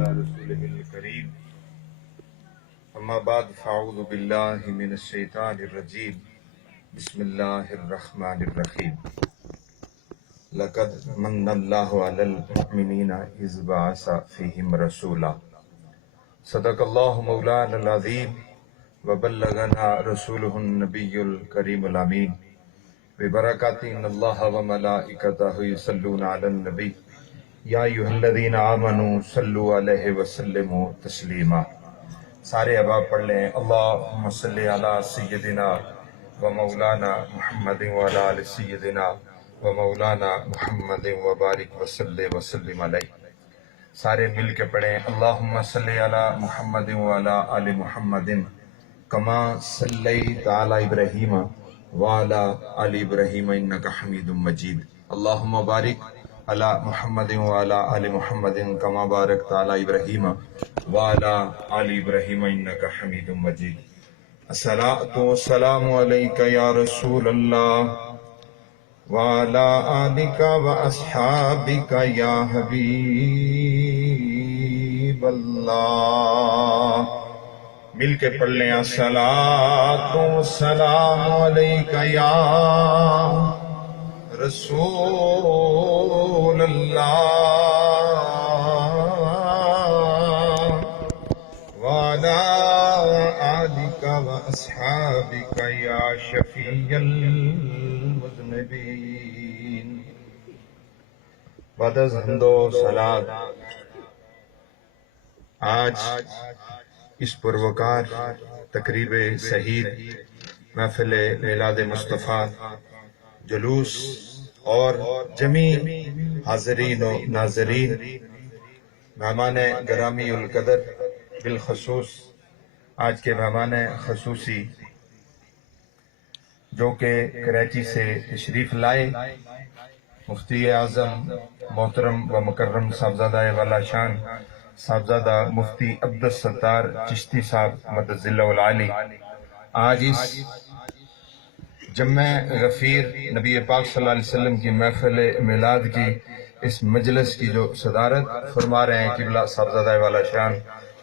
على رسوله الكريم اما بعد فاعوذ باللہ من الشیطان الرجیم بسم اللہ الرحمن الرحیم لقد من اللہ علی المؤمنین اذ بعث فیہم رسولا صدق اللہ مولانا العظیم وبلغنا رسولہ النبی الکریم الامین ببرکات ان اللہ وملائکتہ یصلون علی النبی یا ایھا الذین آمنوا صلوا علیہ وسلموا تسلیما۔ سارے احباب پڑھ لیں اللہم صلی علی سیدنا و مولانا محمد وعلی آل سیدنا و مولانا محمد وبارک وسلم علیہ۔ سارے مل کے پڑھیں اللہم صلی علی محمد وعلی آل محمد کما صلیت علی ابراہیم وعلی آل ابراہیم انک حمید مجید۔ اللہم بارک علی محمد وعلی آل محمد کما بارکت علی ابراہیم وعلی آل ابراہیم انک حمید مجید۔ الصلاۃ والسلام علیک یا رسول اللہ وعلی آلک واصحابک یا حبیب اللہ۔ مل کے پڑھ لیں الصلاۃ والسلام علیک یا رسول اللہ وعلی آلک واصحابک یا شفیع المذنبین۔ بعد از حمد و صلات آج اس پروقار تقریب سعید محفل میلاد مصطفیٰ جلوس اور جمیع حاضرین و ناظرین مہمان گرامی القدر بالخصوص آج کے مہمان خصوصی جو کہ کراچی سے تشریف لائے مفتی اعظم محترم و مکرم صاحبزادہ والا شان صاحبزادہ مفتی عبدالستار چشتی صاحب مدد اللہ العالی آج اس جمع غفیر نبی پاک صلی اللہ علیہ وسلم کی محفل میلاد کی اس مجلس کی جو صدارت فرما رہے ہیں قبلہ صاحبزادہ والا شان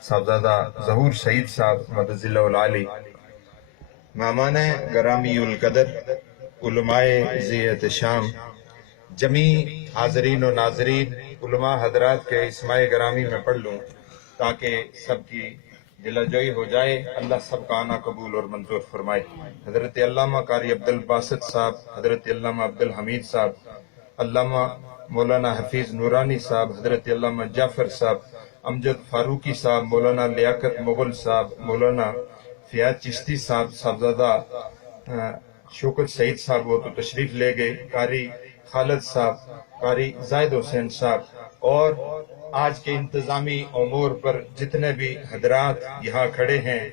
صاحبزادہ ظہور سعید صاحب مدد اللہ العالی، مہمان گرامی القدر، علماء ذی احتشام، جمیع حاضرین و ناظرین، علماء حضرات کے اسماء گرامی میں پڑھ لوں تاکہ سب کی دل جوئی ہو جائے۔ اللہ سب کا آنا قبول اور منظور فرمائے۔ حضرت علامہ قاری عبدالباسط صاحب، حضرت علامہ عبدالحمید صاحب، علامہ مولانا حفیظ نورانی صاحب، حضرت علامہ جعفر صاحب، امجد فاروقی صاحب، مولانا لیاقت مغل صاحب، مولانا فیاض چشتی صاحب، صاحبزادہ شوکت سعید صاحب وہ تو تشریف لے گئے، قاری خالد صاحب، قاری زاہد حسین صاحب، اور آج کے انتظامی امور پر جتنے بھی حضرات یہاں کھڑے ہیں،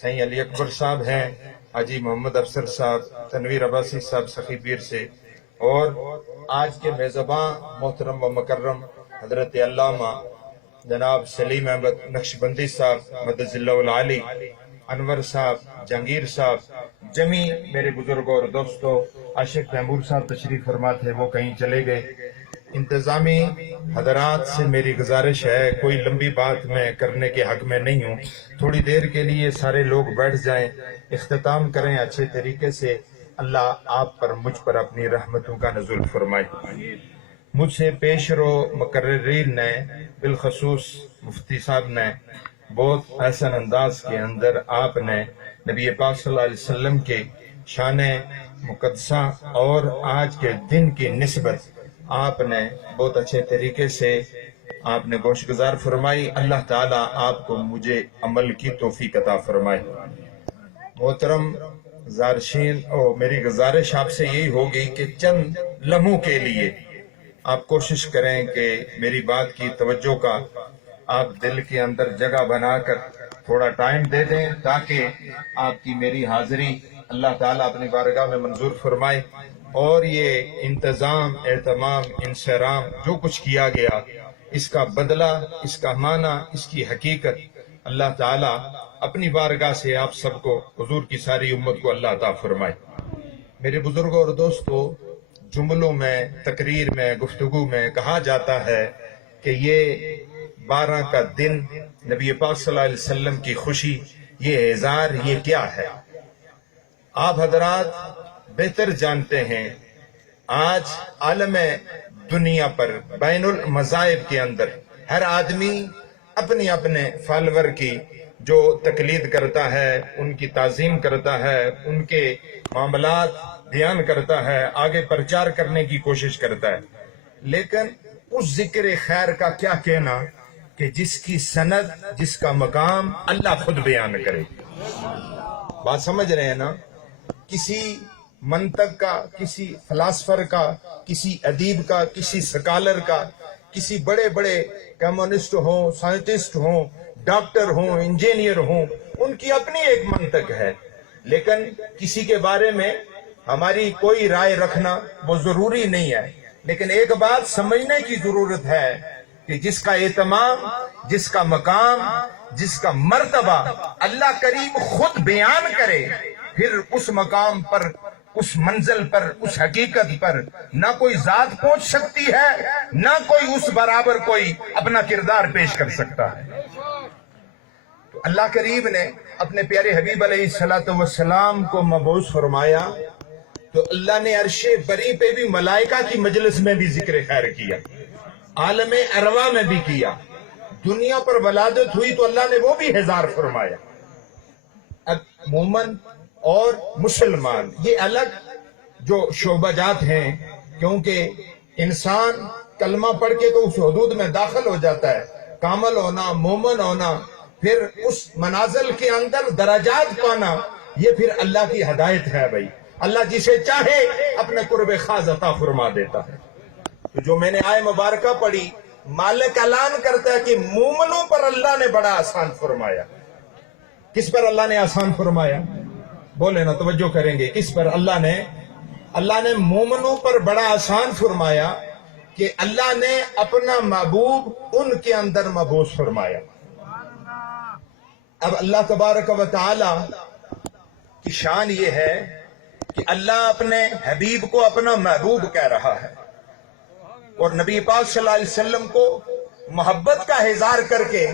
سید علی اکبر صاحب ہیں، حاجی محمد افسر صاحب، تنویر عباسی صاحب سخی پیر سے، اور آج کے میزباں محترم و مکرم حضرت علامہ جناب سلیم احمد نقشبندی صاحب مدد اللہ العالی، انور صاحب، جہانگیر صاحب، جمیع میرے بزرگوں اور دوستوں، عاشق تیمور صاحب تشریف فرما تھے وہ کہیں چلے گئے۔ انتظامی حضرات سے میری گزارش ہے، کوئی لمبی بات میں کرنے کے حق میں نہیں ہوں، تھوڑی دیر کے لیے سارے لوگ بیٹھ جائیں، اختتام کریں اچھے طریقے سے۔ اللہ آپ پر مجھ پر اپنی رحمتوں کا نزول فرمائے۔ مجھ سے پیش رو مقررین نے بالخصوص مفتی صاحب نے بہت احسن انداز کے اندر آپ نے نبی پاک صلی اللہ علیہ وسلم کے شان مقدسہ اور آج کے دن کی نسبت آپ نے بہت اچھے طریقے سے آپ نے گوش گزار فرمائی۔ اللہ تعالیٰ آپ کو مجھے عمل کی توفیق عطا فرمائے۔ محترم زارشین، میری گزارش آپ سے یہی ہوگی کہ چند لمحوں کے لیے آپ کوشش کریں کہ میری بات کی توجہ کا آپ دل کے اندر جگہ بنا کر تھوڑا ٹائم دے دیں تاکہ آپ کی میری حاضری اللہ تعالیٰ اپنی بارگاہ میں منظور فرمائے، اور یہ انتظام، اہتمام، انصرام جو کچھ کیا گیا اس کا بدلہ، اس کا معنی، اس کی حقیقت اللہ تعالیٰ اپنی بارگاہ سے آپ سب کو، حضور کی ساری امت کو اللہ عطا فرمائے۔ میرے بزرگوں اور دوستو، جملوں میں، تقریر میں، گفتگو میں کہا جاتا ہے کہ یہ 12 کا دن، نبی پاک صلی اللہ علیہ وسلم کی خوشی، یہ اظہار، یہ کیا ہے؟ آپ حضرات بہتر جانتے ہیں آج عالم دنیا پر بین المذاہب کے اندر ہر آدمی اپنے اپنے فالور کی جو تقلید کرتا ہے، ان کی تعظیم کرتا ہے، ان کے معاملات بیان کرتا ہے، آگے پرچار کرنے کی کوشش کرتا ہے، لیکن اس ذکر خیر کا کیا کہنا کہ جس کی سند، جس کا مقام اللہ خود بیان کرے۔ بات سمجھ رہے ہیں نا؟ کسی منطق کا، کسی فلاسفر کا، کسی ادیب کا، کسی سکالر کا، کسی بڑے بڑے کمیونسٹ ہوں، سائنٹسٹ ہوں، ڈاکٹر ہوں، انجینئر ہوں، ان کی اپنی ایک منطق ہے، لیکن کسی کے بارے میں ہماری کوئی رائے رکھنا وہ ضروری نہیں ہے۔ لیکن ایک بات سمجھنے کی ضرورت ہے کہ جس کا اہتمام، جس کا مقام، جس کا مرتبہ اللہ کریم خود بیان کرے، پھر اس مقام پر، اس منزل پر، اس حقیقت پر نہ کوئی ذات پہنچ سکتی ہے، نہ کوئی اس برابر کوئی اپنا کردار پیش کر سکتا ہے۔ تو اللہ کریم نے اپنے پیارے حبیب علیہ السلام کو مبعوث فرمایا تو اللہ نے عرش بری پہ بھی ملائکہ کی مجلس میں بھی ذکر خیر کیا، عالم ارواح میں بھی کیا، دنیا پر ولادت ہوئی تو اللہ نے وہ بھی ہزار فرمایا۔ اب مومن اور مسلمان یہ الگ جو شعبہ جات ہیں، کیونکہ انسان کلمہ پڑھ کے تو اس حدود میں داخل ہو جاتا ہے، کامل ہونا، مومن ہونا، پھر اس منازل کے اندر درجات پانا، یہ پھر اللہ کی ہدایت ہے بھائی۔ اللہ جسے چاہے اپنے قرب خاص عطا فرما دیتا ہے۔ تو جو میں نے آیت مبارکہ پڑھی، مالک اعلان کرتا ہے کہ مومنوں پر اللہ نے بڑا آسان فرمایا۔ کس پر اللہ نے آسان فرمایا؟ بولے نا، توجہ کریں گے۔ کس پر؟ اللہ نے مومنوں پر بڑا آسان فرمایا کہ اللہ نے اپنا محبوب ان کے اندر مبعوث فرمایا۔ اب اللہ تبارک و تعالی کی شان یہ ہے کہ اللہ اپنے حبیب کو اپنا محبوب کہہ رہا ہے، اور نبی پاک صلی اللہ علیہ وسلم کو محبت کا اظہار کر کے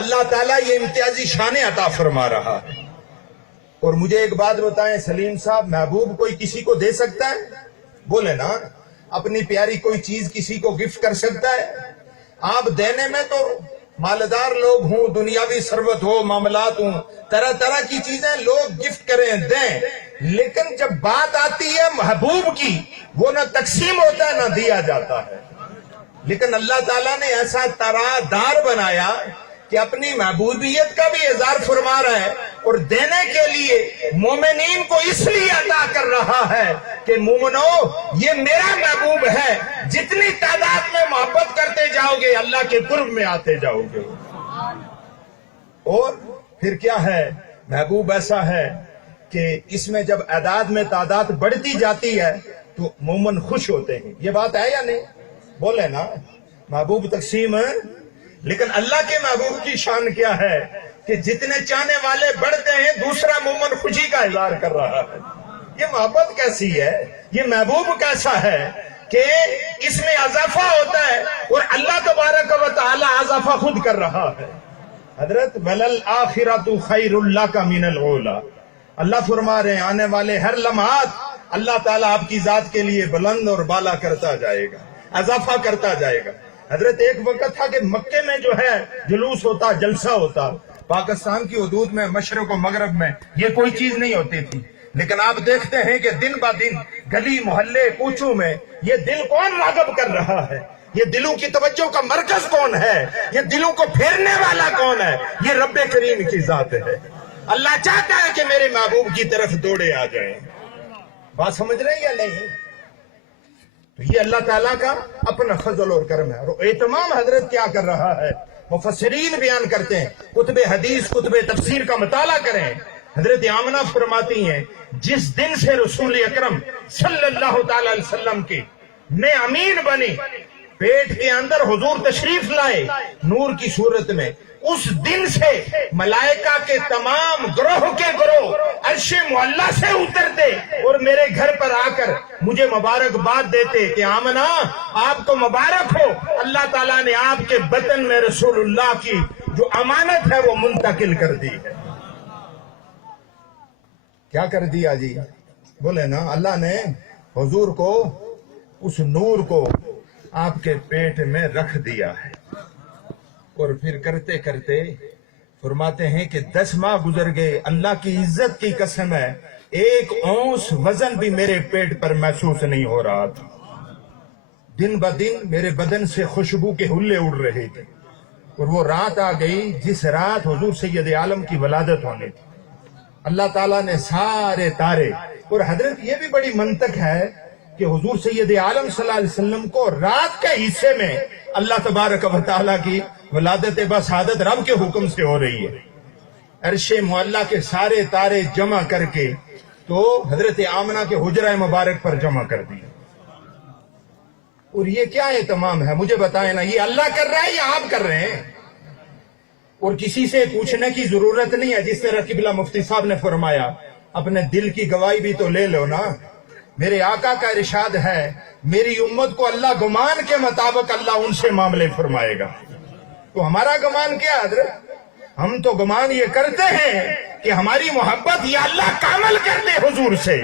اللہ تعالیٰ یہ امتیازی شانیں عطا فرما رہا ہے۔ اور مجھے ایک بات بتائیں سلیم صاحب، محبوب کوئی کسی کو دے سکتا ہے؟ بولے نا، اپنی پیاری کوئی چیز کسی کو گفٹ کر سکتا ہے؟ آپ دینے میں تو مالدار لوگ ہوں، دنیاوی ثروت ہو، معاملات ہوں، طرح طرح کی چیزیں لوگ گفٹ کریں، دیں، لیکن جب بات آتی ہے محبوب کی، وہ نہ تقسیم ہوتا ہے نہ دیا جاتا ہے۔ لیکن اللہ تعالیٰ نے ایسا ترادار بنایا کہ اپنی محبوبیت کا بھی اظہار فرما رہا ہے، اور دینے کے لیے مومنین کو اس لیے عطا کر رہا ہے کہ مومنو یہ میرا محبوب ہے، جتنی تعداد میں محبت کرتے جاؤ گے اللہ کے قرب میں آتے جاؤ گے۔ اور پھر کیا ہے؟ محبوب ایسا ہے کہ اس میں جب اعداد میں تعداد بڑھتی جاتی ہے تو مومن خوش ہوتے ہیں۔ یہ بات ہے یا نہیں؟ بولے نا، محبوب تقسیم ہے، لیکن اللہ کے محبوب کی شان کیا ہے کہ جتنے چاہنے والے بڑھتے ہیں دوسرا مومن خوشی کا اظہار کر رہا ہے۔ یہ محبت کیسی ہے؟ یہ محبوب کیسا ہے کہ اس میں اضافہ ہوتا ہے، اور اللہ تبارک و تعالی اضافہ خود کر رہا ہے۔ حضرت وَلَلْآخِرَةُ خَيْرٌ لَكَ مِنَ الْأُولَىٰ، اللہ فرما رہے ہیں آنے والے ہر لمحات اللہ تعالیٰ آپ کی ذات کے لیے بلند اور بالا کرتا جائے گا، اضافہ کرتا جائے گا۔ حضرت ایک وقت تھا کہ مکے میں جو ہے جلوس ہوتا، جلسہ ہوتا، پاکستان کی حدود میں، مشرق و مغرب میں یہ کوئی چیز نہیں ہوتی تھی، لیکن آپ دیکھتے ہیں کہ دن با دن گلی محلے کوچوں میں یہ دل کون راغب کر رہا ہے، یہ دلوں کی توجہ کا مرکز کون ہے، یہ دلوں کو پھیرنے والا کون ہے؟ یہ رب کریم کی ذات ہے۔ اللہ چاہتا ہے کہ میرے محبوب کی طرف دوڑے آ جائیں۔ بات سمجھ رہے ہیں یا نہیں؟ تو یہ اللہ تعالیٰ کا اپنا فضل اور کرم ہے۔ اور اہتمام حضرت کیا کر رہا ہے؟ مفسرین بیان کرتے ہیں، کتب حدیث، کتب تفسیر کا مطالعہ کریں۔ حضرت آمنہ فرماتی ہیں جس دن سے رسول اکرم صلی اللہ تعالی علیہ وسلم کی میں امین بنی، پیٹ کے اندر حضور تشریف لائے نور کی صورت میں، اس دن سے ملائکہ کے تمام گروہ کے گروہ عرش معلیٰ سے اترتے اور میرے گھر پر آ کر مجھے مبارکباد دیتے کہ آمنہ آپ کو مبارک ہو، اللہ تعالیٰ نے آپ کے بطن میں رسول اللہ کی جو امانت ہے وہ منتقل کر دی ہے۔ کیا کر دیا جی؟ بولے نا، اللہ نے حضور کو اس نور کو آپ کے پیٹ میں رکھ دیا ہے، اور پھر کرتے کرتے فرماتے ہیں کہ 10 ماہ گزر گئے، اللہ کی عزت کی قسم ہے 1 اونس وزن بھی میرے پیٹ پر محسوس نہیں ہو رہا تھا۔ دن بدن میرے بدن سے خوشبو کے حلے اڑ رہے تھے، اور وہ رات آ گئی جس رات حضور سید عالم کی ولادت ہونی تھی۔ اللہ تعالیٰ نے سارے تارے، اور حضرت یہ بھی بڑی منطق ہے کہ حضور سید عالم صلی اللہ علیہ وسلم کو رات کے حصے میں اللہ تبارک و تعالیٰ کی ولادت بسعادت رب کے حکم سے ہو رہی ہے۔ عرش معلیٰ کے سارے تارے جمع کر کے تو حضرت آمنہ کے حجرہ مبارک پر جمع کر دی۔ اور یہ کیا اہتمام ہے؟ مجھے بتائیں نا، یہ اللہ کر رہا ہے یا آپ کر رہے ہیں؟ اور کسی سے پوچھنے کی ضرورت نہیں ہے، جس طرح قبلہ مفتی صاحب نے فرمایا اپنے دل کی گواہی بھی تو لے لو نا۔ میرے آقا کا ارشاد ہے میری امت کو اللہ گمان کے مطابق اللہ ان سے معاملے فرمائے گا۔ تو ہمارا گمان کیا حضرت؟ ہم تو گمان یہ کرتے ہیں کہ ہماری محبت یا اللہ کامل کر دے حضور سے،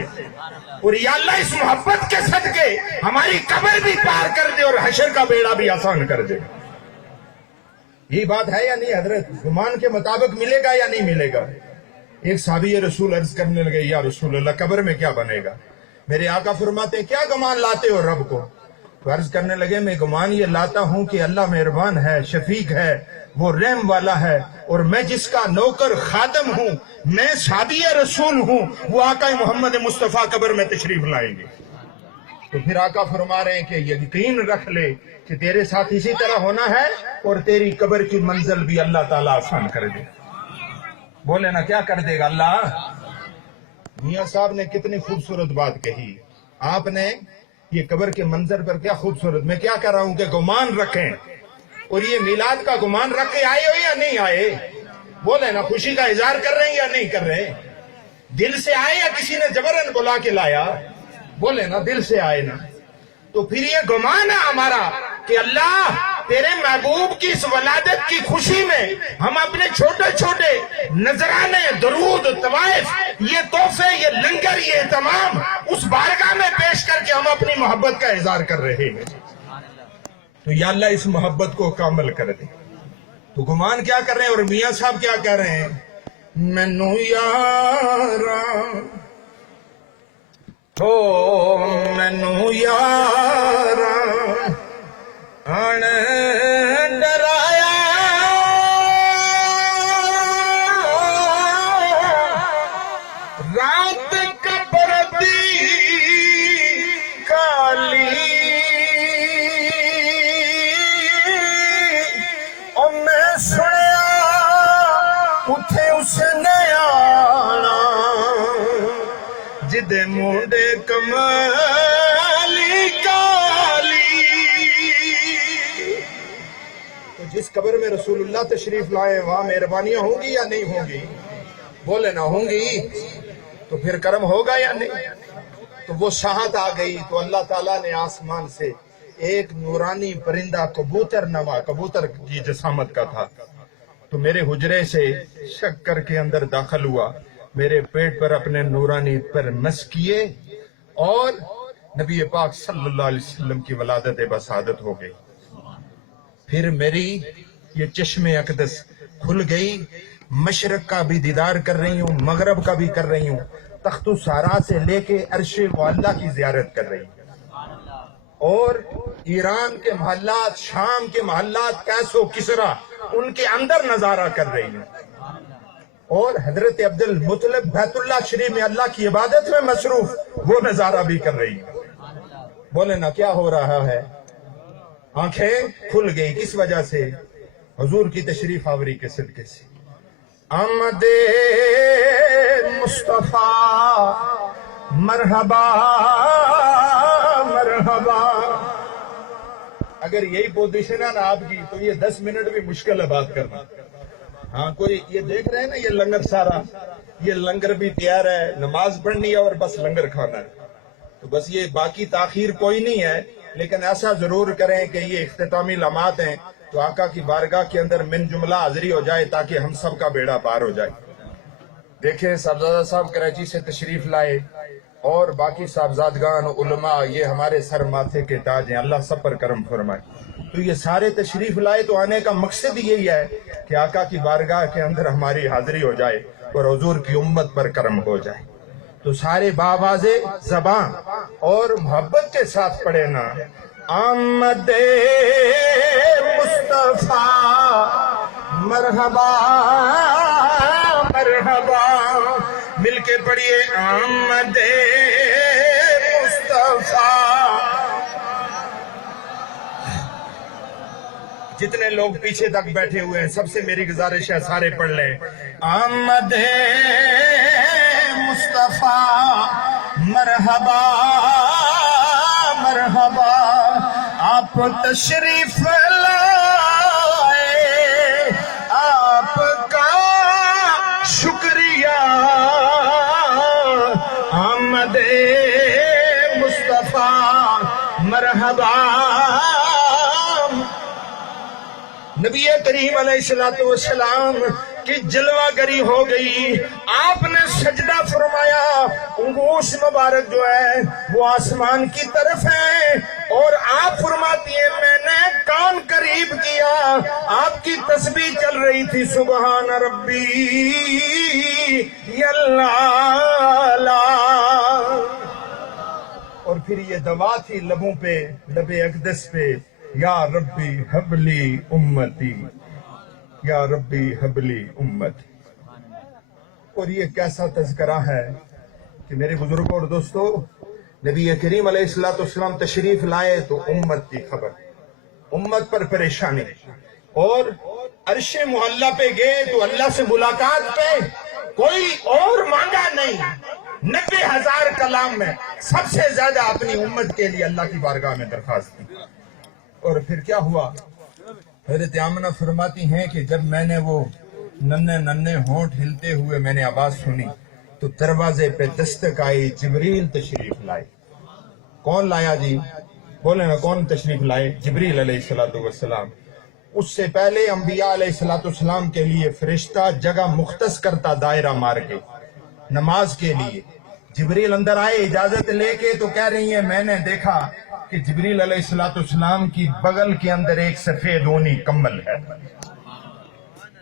اور یا اللہ اس محبت کے صدقے ہماری قبر بھی پار کر دے اور حشر کا بیڑا بھی آسان کر دے۔ یہ بات ہے یا نہیں حضرت؟ گمان کے مطابق ملے گا یا نہیں ملے گا؟ ایک صحابی رسول عرض کرنے لگے یا رسول اللہ قبر میں کیا بنے گا؟ میرے آقا فرماتے ہیں کیا گمان لاتے ہو رب کو؟ تو عرض کرنے لگے میں گمان یہ لاتا ہوں کہ اللہ مہربان ہے، شفیق ہے، وہ رحم والا ہے، اور میں جس کا نوکر خادم ہوں، میں صحابی رسول ہوں، وہ آقا محمد مصطفیٰ قبر میں تشریف لائیں گے۔ تو پھر آقا فرما رہے ہیں کہ یقین رکھ لے کہ تیرے ساتھ اسی طرح ہونا ہے، اور تیری قبر کی منزل بھی اللہ تعالیٰ آسان کر دے۔ بولے نا کیا کر دے گا اللہ؟ میاں صاحب نے کتنی خوبصورت بات کہی، آپ نے یہ قبر کے منظر پر کیا خوبصورت، میں کیا کر رہا ہوں کہ گمان رکھیں، اور یہ میلاد کا گمان رکھ کے آئے ہو یا نہیں آئے؟ بولے نا خوشی کا اظہار کر رہے ہیں یا نہیں کر رہے؟ دل سے آئے یا کسی نے جبرن بلا کے لایا؟ بولے نا دل سے آئے نا۔ تو پھر یہ گمان ہے ہمارا کہ اللہ تیرے محبوب کی اس ولادت کی خوشی میں ہم اپنے چھوٹے چھوٹے نذرانے، درود، طوائف، یہ تحفے، یہ لنگر، یہ اہتمام اس بارگاہ میں پیش کر کے ہم اپنی محبت کا اظہار کر رہے ہیں۔ تو یا اللہ اس محبت کو کامل کر دے۔ تو گمان کیا کر رہے ہیں؟ اور میاں صاحب کیا کہہ رہے ہیں؟ مینو یارا ہو مینو یارا آن ڈرایا، رات قبر دی کالی، او میں سنیا اٹھے اس نے آنا، جدے مونڈے کمالی کالی۔ تو جس قبر میں رسول اللہ تشریف لائے وہاں مہربانیاں ہوں گی یا نہیں ہوں گی؟ بولے نہ ہوں گی تو پھر کرم ہوگا یا نہیں؟ تو وہ ساحت آ گئی تو اللہ تعالیٰ نے آسمان سے ایک نورانی پرندہ کبوتر نوا، کبوتر کی جسامت کا تھا، تو میرے حجرے سے شکر کے اندر داخل ہوا، میرے پیٹ پر اپنے نورانی پر مس کیے، اور نبی پاک صلی اللہ علیہ وسلم کی ولادت بسعادت ہو گئی۔ پھر میری یہ چشم اقدس کھل گئی، مشرق کا بھی دیدار کر رہی ہوں، مغرب کا بھی کر رہی ہوں، تخت الصحرا سے لے کے عرش معلیٰ کی زیارت کر رہی ہوں، اور ایران کے محلات، شام کے محلات، کیس و کسرا، ان کے اندر نظارہ کر رہی ہوں، اور حضرت عبد المطلب بیت اللہ شریف میں اللہ کی عبادت میں مصروف، وہ نظارہ بھی کر رہی ہوں۔ بولے نا کیا ہو رہا ہے؟ آنکھیں کھل گئی، کس وجہ سے؟ حضور کی تشریف آوری کے صدقے سے۔ آمد مصطفیٰ مرحبا مرحبا، اگر یہی پوزیشن ہے نا آپ کی تو یہ 10 منٹ بھی مشکل ہے بات کرنا. ہاں کوئی یہ دیکھ رہے ہیں نا یہ لنگر سارا، یہ لنگر بھی تیار ہے، نماز پڑھنی ہے اور بس لنگر کھانا ہے. تو بس یہ باقی تاخیر کوئی نہیں ہے، لیکن ایسا ضرور کریں کہ یہ اختتامی لمحات ہیں تو آقا کی بارگاہ کے اندر من جملہ حاضری ہو جائے تاکہ ہم سب کا بیڑا پار ہو جائے. دیکھیں صاحبزادہ صاحب کراچی سے تشریف لائے اور باقی صاحبزادگان علماء، یہ ہمارے سر ماتھے کے تاج ہیں، اللہ سب پر کرم فرمائے. تو یہ سارے تشریف لائے تو آنے کا مقصد یہی ہے کہ آقا کی بارگاہ کے اندر ہماری حاضری ہو جائے اور حضور کی امت پر کرم ہو جائے. تو سارے بآواز زبان اور محبت کے ساتھ پڑھے نا، آمد مصطفیٰ مرحبا مرحبا، مل کے پڑھیے آمد مصطفیٰ. جتنے لوگ پیچھے تک بیٹھے ہوئے ہیں سب سے میری گزارش ہے سارے پڑھ لیں، آمد مصطفیٰ مرحبا مرحبا. آپ تشریف لائے آپ کا شکریہ، آمد مصطفیٰ مرحبا. نبی کریم علیہ السلام کی جلوہ گری ہو گئی، آپ نے سجدہ فرمایا، انگوش مبارک جو ہے وہ آسمان کی طرف ہے اور آپ فرماتی ہیں میں نے کان قریب کیا، آپ کی تسبیح چل رہی تھی سبحان ربی اللہ. اور پھر یہ دعا تھی لبوں پہ، لب اقدس پہ، یا ربی حبلی امتی یا ربی حبلی امتی. اور یہ کیسا تذکرہ ہے کہ میرے بزرگوں اور دوستو، نبی کریم علیہ السلام تشریف لائے تو امت کی خبر، امت پر پریشانی، اور عرش معلیٰ پہ گئے تو اللہ سے ملاقات پہ کوئی اور مانگا نہیں. 90,000 کلام میں سب سے زیادہ اپنی امت کے لیے اللہ کی بارگاہ میں درخواست کی. اور پھر کیا ہوا؟ حضرت آمنہ فرماتی ہیں کہ جب میں نے وہ ننھے ہونٹ ہلتے ہوئے میں نے آواز سنی تو دروازے پہ دستک آئی، جبریل تشریف لائے. کون لایا جی؟ بولے نا کون تشریف لائے؟ جبریل علیہ السلام. اس سے پہلے انبیاء علیہ السلام کے لیے فرشتہ جگہ مختص کرتا دائرہ مار کے نماز کے لیے. جبریل اندر آئے اجازت لے کے تو کہہ رہی ہیں میں نے دیکھا کہ جبریل علیہ السلام کی بغل کے اندر ایک سفید اونی کمبل ہے.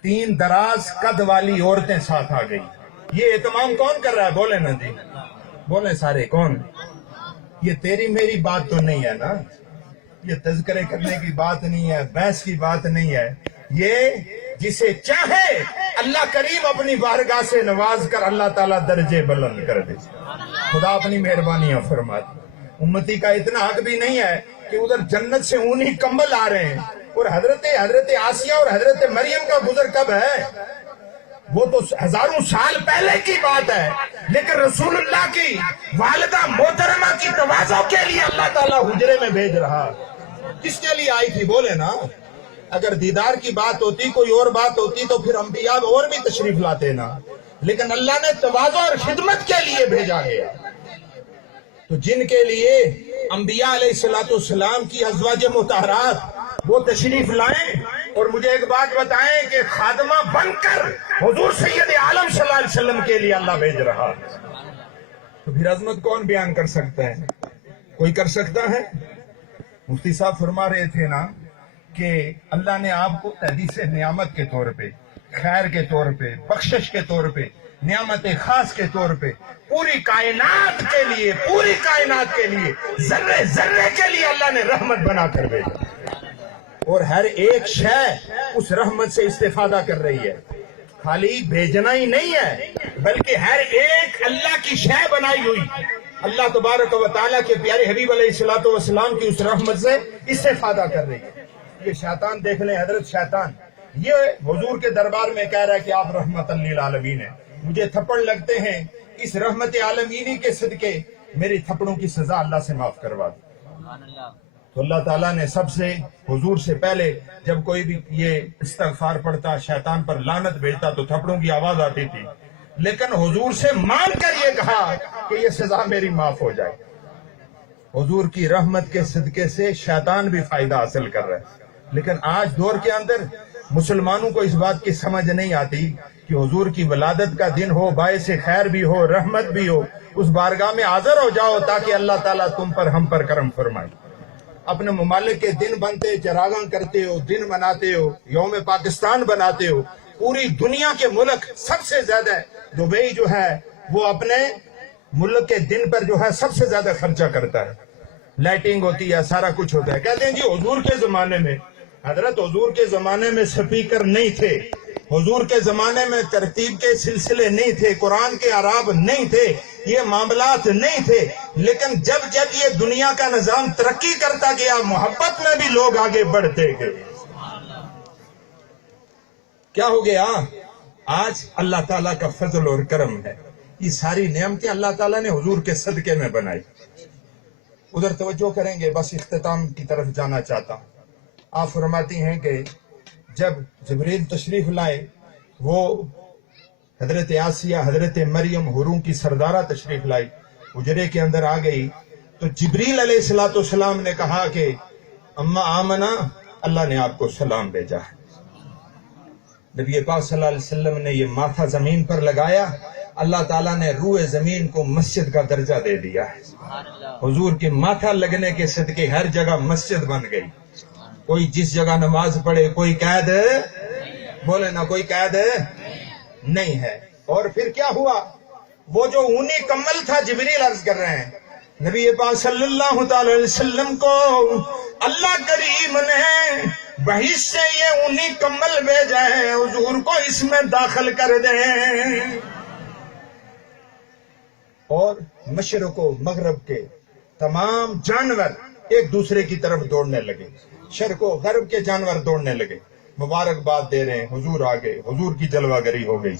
3 دراز قد والی عورتیں ساتھ آ گئی. یہ اہتمام کون کر رہا ہے؟ بولے نا جی، بولے سارے کون؟ یہ تیری میری بات تو نہیں ہے نا، یہ تذکرے کرنے کی بات نہیں ہے، بحث کی بات نہیں ہے. یہ جسے چاہے اللہ کریم اپنی بارگاہ سے نواز کر اللہ تعالیٰ درجے بلند کر دے. خدا اپنی مہربانیاں فرماتی. امتی کا اتنا حق بھی نہیں ہے کہ ادھر جنت سے اونی کمبل آ رہے ہیں. اور حضرت آسیہ اور حضرت مریم کا گزر کب ہے؟ وہ تو ہزاروں سال پہلے کی بات ہے، لیکن رسول اللہ کی والدہ محترمہ کی تواضع کے لیے اللہ تعالیٰ حجرے میں بھیج رہا. کس کے لیے آئی تھی؟ بولے نا. اگر دیدار کی بات ہوتی، کوئی اور بات ہوتی تو پھر انبیاء اور بھی تشریف لاتے نا، لیکن اللہ نے تواضع اور خدمت کے لیے بھیجا گیا. تو جن کے لیے انبیاء علیہ السلام کی ازواج مطہرات وہ تشریف لائیں اور مجھے ایک بات بتائیں کہ خادمہ بن کر حضور سید عالم صلی اللہ علیہ وسلم کے لیے اللہ بھیج رہا، تو پھر عظمت کون بیان کر سکتا ہے؟ کوئی کر سکتا ہے؟ مفتی صاحب فرما رہے تھے نا کہ اللہ نے آپ کو حدیث نعمت کے طور پہ، خیر کے طور پہ، بخشش کے طور پہ، نعمت خاص کے طور پہ پوری کائنات کے لیے، پوری کائنات کے لیے، ذرے ذرے کے لیے اللہ نے رحمت بنا کر بھیجا، اور ہر ایک شے اس رحمت سے استفادہ کر رہی ہے. خالی بھیجنا ہی نہیں ہے بلکہ ہر ایک اللہ کی شے بنائی ہوئی اللہ تبارک و تعالیٰ کے پیارے حبیب علیہ السلام کی اس رحمت سے استفادہ کر رہی ہے. یہ شیطان دیکھ لیں، حضرت شیطان یہ حضور کے دربار میں کہہ رہا ہے کہ آپ رحمت للعالمین ہیں. مجھے تھپڑ لگتے ہیں، اس رحمت عالمینی کے صدقے میری تھپڑوں کی سزا اللہ سے معاف کروا دو. تو اللہ تعالیٰ نے سب سے حضور سے پہلے جب کوئی بھی یہ استغفار پڑھتا شیطان پر لعنت بھیجتا تو تھپڑوں کی آواز آتی تھی، لیکن حضور سے مان کر یہ کہا کہ یہ سزا میری معاف ہو جائے۔ حضور کی رحمت کے صدقے سے شیطان بھی فائدہ حاصل کر رہا ہے۔ لیکن آج دور کے اندر مسلمانوں کو اس بات کی سمجھ نہیں آتی کہ حضور کی ولادت کا دن ہو، باعث خیر بھی ہو، رحمت بھی ہو، اس بارگاہ میں حاضر ہو جاؤ تاکہ اللہ تعالیٰ تم پر ہم پر کرم فرمائے۔ اپنے ممالک کے دن بنتے، چراغاں کرتے ہو، دن مناتے ہو، یوم پاکستان بناتے ہو، پوری دنیا کے ملک سب سے زیادہ دبئی جو ہے وہ اپنے ملک کے دن پر جو ہے سب سے زیادہ خرچہ کرتا ہے، لائٹنگ ہوتی ہے، سارا کچھ ہوتا ہے۔ کہتے ہیں جی حضور کے زمانے میں، حضرت حضور کے زمانے میں سپیکر نہیں تھے، حضور کے زمانے میں ترتیب کے سلسلے نہیں تھے، قرآن کے اعراب نہیں تھے، یہ معاملات نہیں تھے، لیکن جب جب یہ دنیا کا نظام ترقی کرتا گیا، محبت میں بھی لوگ آگے بڑھتے گئے۔ کیا ہو گیا؟ آج اللہ تعالیٰ کا فضل اور کرم ہے، یہ ساری نعمتیں اللہ تعالیٰ نے حضور کے صدقے میں بنائی۔ ادھر توجہ کریں گے، بس اختتام کی طرف جانا چاہتا ہوں۔ آپ فرماتی ہیں کہ جب جبریل تشریف لائے، وہ حضرت آسیہ، حضرت مریم، حوروں کی سردارہ تشریف لائی، حجرے کے اندر آ گئی تو جبریل علیہ السلام نے کہا کہ اما آمنہ، اللہ نے آپ کو سلام بھیجا ہے۔ نبی پاک صلی اللہ علیہ وسلم نے یہ ماتھا زمین پر لگایا، اللہ تعالیٰ نے روح زمین کو مسجد کا درجہ دے دیا ہے۔ حضور کے ماتھا لگنے کے صدقے ہر جگہ مسجد بن گئی۔ کوئی جس جگہ نماز پڑھے کوئی قید بولے نا، کوئی قید نہیں ہے۔ اور پھر کیا ہوا؟ وہ جو اونی کمل تھا، جبریل عرض کر رہے ہیں نبی پاک صلی اللہ تعالی علیہ وسلم کو اللہ کریم نے بہشت سے یہ اونی کمل بھیجا ہے، حضور کو اس میں داخل کر دیں۔ اور مشرق و مغرب کے تمام جانور ایک دوسرے کی طرف دوڑنے لگے، شرق و غرب کے جانور دوڑنے لگے، مبارکباد دے رہے ہیں، حضور آگے، حضور کی جلوہ گری ہو گئی۔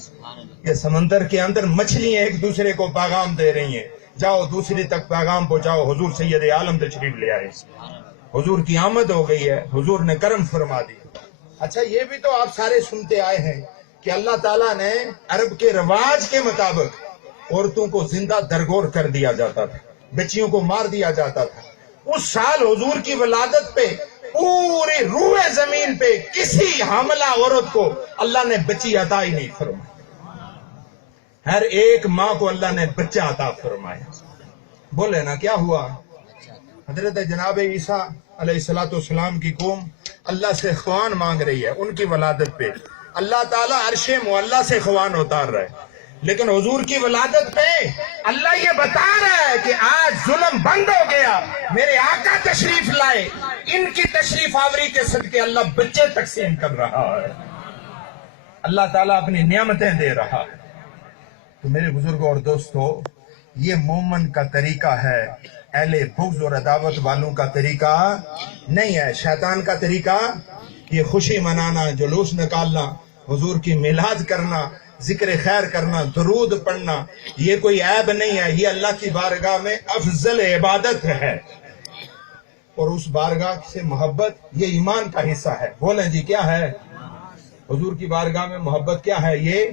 یہ سمندر کے اندر مچھلیاں ایک دوسرے کو پیغام دے رہی ہیں، جاؤ دوسری تک پیغام پہنچاؤ، حضور سید عالم تشریف لے آئے، حضور کی آمد ہو گئی ہے، حضور نے کرم فرما دی۔ اچھا یہ بھی تو آپ سارے سنتے آئے ہیں کہ اللہ تعالیٰ نے عرب کے رواج کے مطابق عورتوں کو زندہ درگور کر دیا جاتا تھا، بچیوں کو مار دیا جاتا تھا۔ اس سال حضور کی ولادت پہ پوری روح زمین پہ کسی حاملہ عورت کو اللہ نے بچی عطا ہی نہیں فرمائی، ہر ایک ماں کو اللہ نے بچہ عطا فرمایا۔ بولے نا کیا ہوا؟ حضرت جناب عیسیٰ علیہ السلام کی قوم اللہ سے خوان مانگ رہی ہے، ان کی ولادت پہ اللہ تعالیٰ عرش معلیٰ سے خوان اتار رہا ہے، لیکن حضور کی ولادت پہ اللہ یہ بتا رہا ہے کہ آج ظلم بند ہو گیا، میرے آقا تشریف لائے، ان کی تشریف آوری کے صدقے اللہ بچے تقسیم کر رہا ہے، اللہ تعالیٰ اپنی نعمتیں دے رہا ہے۔ تو میرے بزرگوں اور دوستو، یہ مومن کا طریقہ ہے، اہل بغض اور عداوت والوں کا طریقہ نہیں ہے۔ شیطان کا طریقہ یہ خوشی منانا، جلوس نکالنا، حضور کی میلاد کرنا، ذکر خیر کرنا، درود پڑھنا، یہ کوئی عیب نہیں ہے، یہ اللہ کی بارگاہ میں افضل عبادت ہے، اور اس بارگاہ سے محبت یہ ایمان کا حصہ ہے۔ بولیں جی کیا ہے؟ حضور کی بارگاہ میں محبت کیا ہے؟ یہ۔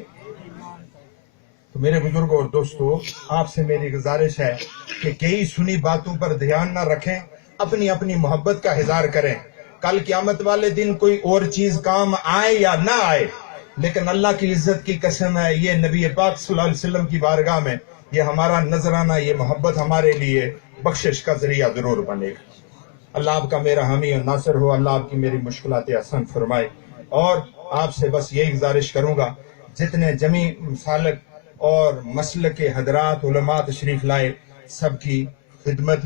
تو میرے بزرگوں اور دوستو، آپ سے میری گزارش ہے کہ کئی سنی باتوں پر دھیان نہ رکھیں، اپنی اپنی محبت کا اظہار کریں۔ کل قیامت والے دن کوئی اور چیز کام آئے یا نہ آئے، لیکن اللہ کی عزت کی قسم ہے، یہ نبی پاک صلی اللہ علیہ وسلم کی بارگاہ میں یہ ہمارا نذرانہ، یہ محبت ہمارے لیے بخشش کا ذریعہ ضرور بنے گا۔ اللہ آپ کا میرا حامی اور ناصر ہو، اللہ آپ کی میری مشکلات آسان فرمائے۔ اور آپ سے بس یہی گزارش کروں گا، جتنے جمی مسالک اور مسلک کے حضرات علماء تشریف لائے، سب کی خدمت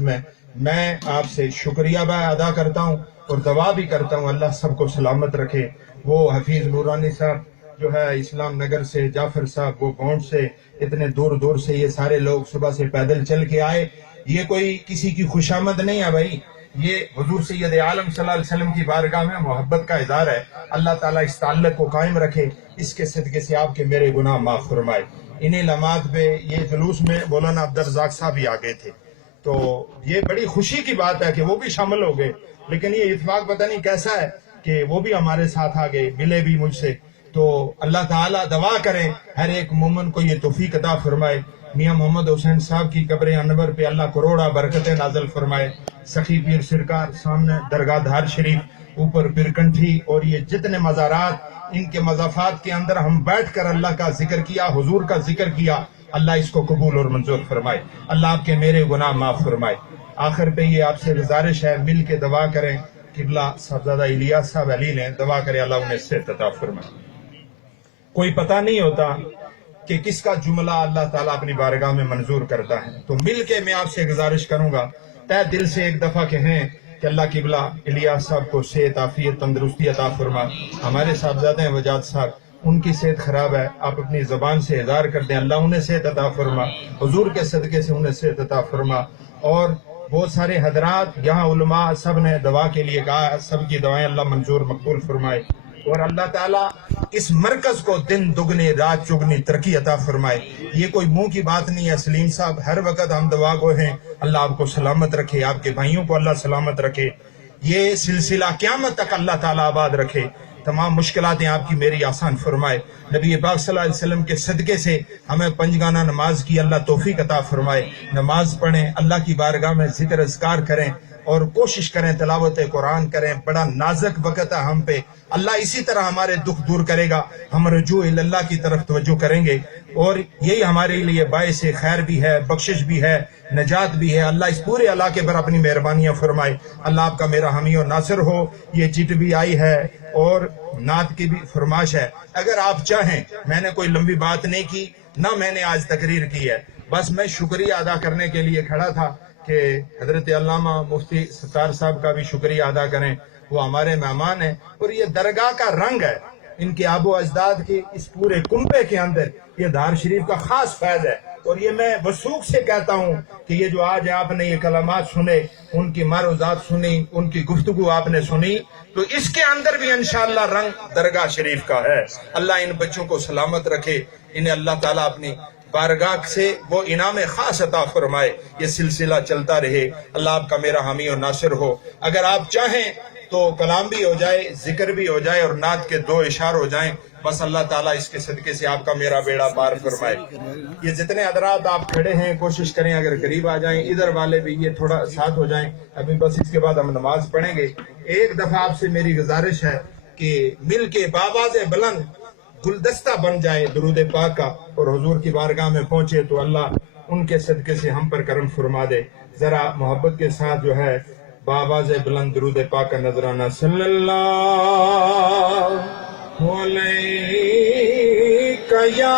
میں آپ سے شکریہ ادا کرتا ہوں اور دعا بھی کرتا ہوں، اللہ سب کو سلامت رکھے۔ وہ حفیظ نورانی صاحب جو ہے اسلام نگر سے، جعفر صاحب وہ گونڈ سے، اتنے دور دور سے یہ سارے لوگ صبح سے پیدل چل کے آئے، یہ کوئی کسی کی خوشامد نہیں ہے بھائی، یہ حضور سید عالم صلی اللہ علیہ وسلم کی بارگاہ میں محبت کا اظہار ہے۔ اللہ تعالیٰ اس تعلق کو قائم رکھے، اس کے صدقے سے آپ کے میرے گناہ معاف فرمائے۔ انہیں لمحات پہ یہ جلوس میں مولانا عبدالرزاق صاحب بھی آگے تھے، تو یہ بڑی خوشی کی بات ہے کہ وہ بھی شامل ہو گئے، لیکن یہ اتفاق پتہ نہیں کیسا ہے کہ وہ بھی ہمارے ساتھ آ گئے، ملے بھی مجھ سے. تو اللہ تعالیٰ دعا کرے ہر ایک مومن کو یہ توفیق عطا فرمائے. میاں محمد حسین صاحب کی قبر انور پہ اللہ کروڑا برکتیں نازل فرمائے. سخی پیر سرکار سامنے درگاہ دھار شریف، اوپر پرکنٹھی، اور یہ جتنے مزارات ان کے مضافات کے اندر ہم بیٹھ کر اللہ کا ذکر کیا، حضور کا ذکر کیا، اللہ اس کو قبول اور منظور فرمائے. اللہ آپ کے میرے گناہ معاف فرمائے. آخر پہ یہ آپ سے گزارش ہے، مل کے دعا کریں. قبلہ صاحبزادہ الیاس صاحب علی نے دعا کرے اللہ انہیں صحت عطا فرمائے. کوئی پتہ نہیں ہوتا کہ کس کا جملہ اللہ تعالیٰ اپنی بارگاہ میں منظور کرتا ہے. تو مل کے میں آپ سے گزارش کروں گا، تہ دل سے ایک دفعہ کہیں کہ اللہ قبلہ الیاس صاحب کو صحت، عافیت، تندرستی عطا فرما. ہمارے صاحبزادے ہیں وجاد صاحب، ان کی صحت خراب ہے، آپ اپنی زبان سے اظہار کر دیں اللہ انہیں صحت عطا فرما، حضور کے صدقے سے انہیں صحت عطا فرما. اور بہت سارے حضرات یہاں علماء سب نے دعا کے لیے کہا، سب کی دعائیں اللہ منظور مقبول فرمائے. اور اللہ تعالیٰ اس مرکز کو دن دگنی رات چگنی ترقی عطا فرمائے. یہ کوئی منہ کی بات نہیں ہے سلیم صاحب، ہر وقت ہم دعا گو ہیں. اللہ آپ کو سلامت رکھے، آپ کے بھائیوں کو اللہ سلامت رکھے، یہ سلسلہ قیامت تک اللہ تعالیٰ آباد رکھے، تمام مشکلاتیں آپ کی میری آسان فرمائے. نبی پاک صلی اللہ علیہ وسلم کے صدقے سے ہمیں 5 گانا نماز کی اللہ توفیق عطا فرمائے. نماز پڑھیں، اللہ کی بارگاہ میں ذکر اذکار کریں، اور کوشش کریں تلاوت قرآن کریں. بڑا نازک وقت ہے ہم پہ، اللہ اسی طرح ہمارے دکھ دور کرے گا، ہم رجوع اللہ کی طرف توجہ کریں گے، اور یہی ہمارے لیے باعث خیر بھی ہے، بخشش بھی ہے، نجات بھی ہے. اللہ اس پورے علاقے پر اپنی مہربانیاں فرمائے. اللہ آپ کا میرا حامی و ناصر ہو. یہ چٹ بھی آئی ہے اور نعت کی بھی فرمائش ہے. اگر آپ چاہیں، میں نے کوئی لمبی بات نہیں کی، نہ میں نے آج تقریر کی ہے، بس میں شکریہ ادا کرنے کے لیے کھڑا تھا کہ حضرت علامہ مفتی ستار صاحب کا بھی شکریہ ادا کریں، وہ ہمارے مہمان ہیں. اور یہ درگاہ کا رنگ ہے، ان کے آب و اجداد کے اس پورے کنبے کے اندر یہ دھار شریف کا خاص فیض ہے. اور یہ میں وثوق سے کہتا ہوں کہ یہ جو آج آپ نے یہ کلمات سنے، ان کی معروضات سنی، ان کی گفتگو آپ نے سنی، تو اس کے اندر بھی انشاءاللہ رنگ درگاہ شریف کا ہے. اللہ ان بچوں کو سلامت رکھے، انہیں اللہ تعالیٰ اپنی بارگاہ سے وہ انعام خاص عطا فرمائے. یہ سلسلہ چلتا رہے. اللہ آپ کا میرا حامی و ناصر ہو. اگر آپ چاہیں تو کلام بھی ہو جائے، ذکر بھی ہو جائے، اور نعت کے 2 اشعار ہو جائیں، بس اللہ تعالیٰ اس کے صدقے سے آپ کا میرا بیڑا پار فرمائے. یہ جتنے حضرات آپ کھڑے ہیں کوشش کریں اگر قریب آ جائیں، ادھر والے بھی یہ تھوڑا ساتھ ہو جائیں. ابھی بس اس کے بعد ہم نماز پڑھیں گے. ایک دفعہ آپ سے میری گزارش ہے کہ مل کے بآواز بلند گلدستہ بن جائے درود پاک کا، اور حضور کی بارگاہ میں پہنچے تو اللہ ان کے صدقے سے ہم پر کرم فرما دے. ذرا محبت کے ساتھ جو ہے بآواز بلند درود پاک کا نذرانہ. صلی اللہ علیہ یا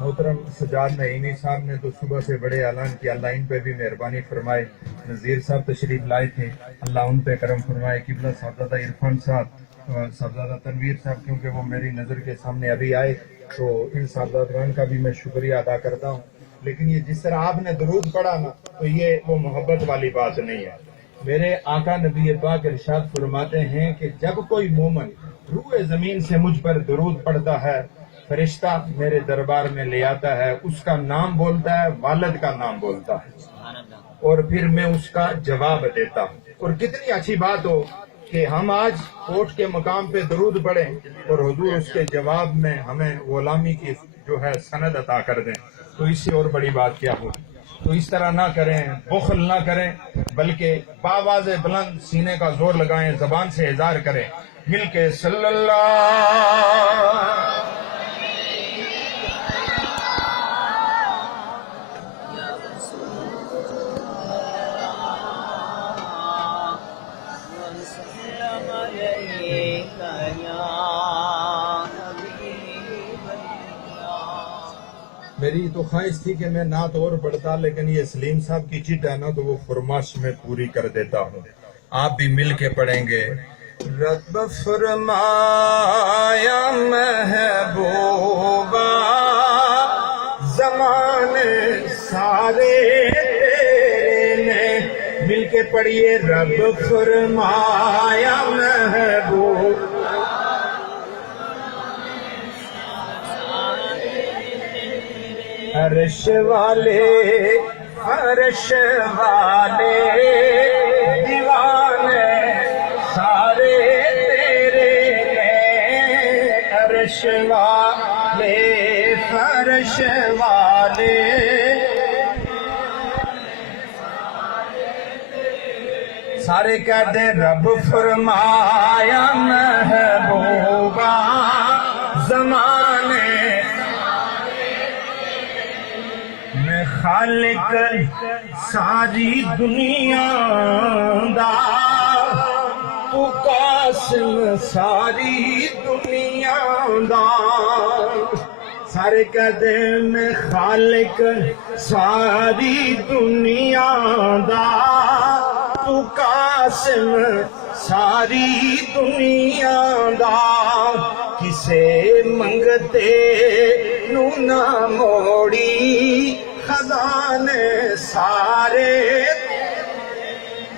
محترم سجاد نعیمی صاحب نے تو صبح سے بڑے اعلان کیا، اللہ ان پہ بھی مہربانی فرمائے. نذیر صاحب تشریف لائے تھے، اللہ ان پہ کرم فرمائے. قبلہ صاحبزادہ عرفان صاحب، صاحبزادہ تنویر صاحب، کیونکہ وہ میری نظر کے سامنے ابھی آئے، تو ان صاحبزادگان کا بھی میں شکریہ ادا کرتا ہوں. لیکن یہ جس طرح آپ نے درود پڑھا نا، تو یہ وہ محبت والی بات نہیں ہے. میرے آقا نبی پاک ارشاد فرماتے ہیں کہ جب کوئی مومن روح زمین سے مجھ پر درود پڑھتا ہے، فرشتہ میرے دربار میں لے آتا ہے، اس کا نام بولتا ہے، والد کا نام بولتا ہے، اور پھر میں اس کا جواب دیتا ہوں. اور کتنی اچھی بات ہو کہ ہم آج کوٹ کے مقام پہ درود پڑھیں اور حضور اس کے جواب میں ہمیں غلامی کی جو ہے سند عطا کر دیں، تو اس سے اور بڑی بات کیا ہو. تو اس طرح نہ کریں، بخل نہ کریں، بلکہ بآواز بلند سینے کا زور لگائیں، زبان سے اظہار کریں، مل کے صلی اللہ. میری تو خواہش تھی کہ میں نعت اور پڑھتا، لیکن یہ سلیم صاحب کی چٹ ہے نا، تو وہ فرمائش میں پوری کر دیتا ہوں. آپ بھی مل کے پڑھیں گے. رب فرمایا محبوبہ زمانے پڑھیے رب فرمایا محبوب عرش والے فرش والے دیوانے سارے تیرے ہیں عرش والے فرش والے سارے کہتے رب فرمایا محبوبہ زمانے میں خالق ساری دنیا دا تو قاسم ساری دنیا دا سارے کہتے میں خالق ساری دنیا دا تو قاسم ساری دنیا دا کسے منگتے نو نہ موڑی خزانے سارے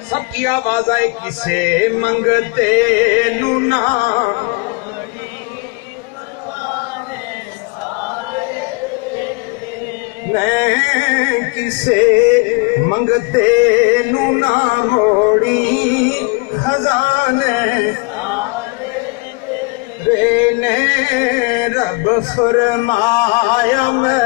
سب کی آواز آئے کسے منگتے نو نہ میں کسے منگتے نو نہ موڑی خزانے نے رب فرمایا میں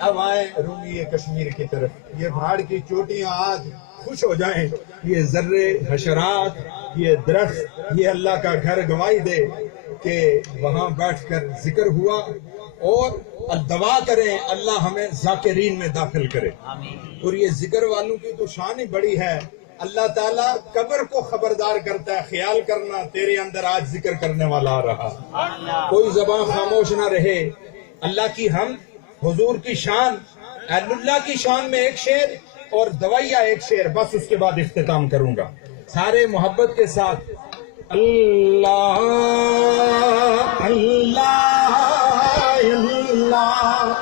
اب آئیں رومی کشمیر کی طرف یہ پہاڑ کی چوٹیاں آج خوش ہو جائیں یہ ذرے حشرات یہ درخت یہ اللہ کا گھر گواہی دے کہ وہاں بیٹھ کر ذکر ہوا اور دعا کریں اللہ ہمیں ذاکرین میں داخل کرے اور یہ ذکر والوں کی تو شان ہی بڑی ہے اللہ تعالیٰ قبر کو خبردار کرتا ہے خیال کرنا تیرے اندر آج ذکر کرنے والا آ رہا کوئی زبان خاموش نہ رہے اللہ کی ہم حضور کی شان اہل اللہ کی شان میں ایک شعر اور دوائیا ایک شعر بس اس کے بعد اختتام کروں گا سارے محبت کے ساتھ اللہ اللہ اللہ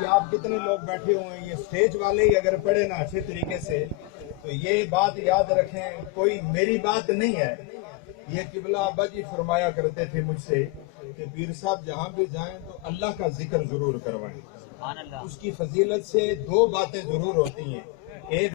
یہ آپ کتنے لوگ بیٹھے ہوئے ہیں یہ سٹیج والے ہی اگر پڑھے نا اچھے طریقے سے تو یہ بات یاد رکھیں کوئی میری بات نہیں ہے یہ قبلہ ابا جی فرمایا کرتے تھے مجھ سے کہ پیر صاحب جہاں بھی جائیں تو اللہ کا ذکر ضرور کروائیں اس کی فضیلت سے دو باتیں ضرور ہوتی ہیں ایک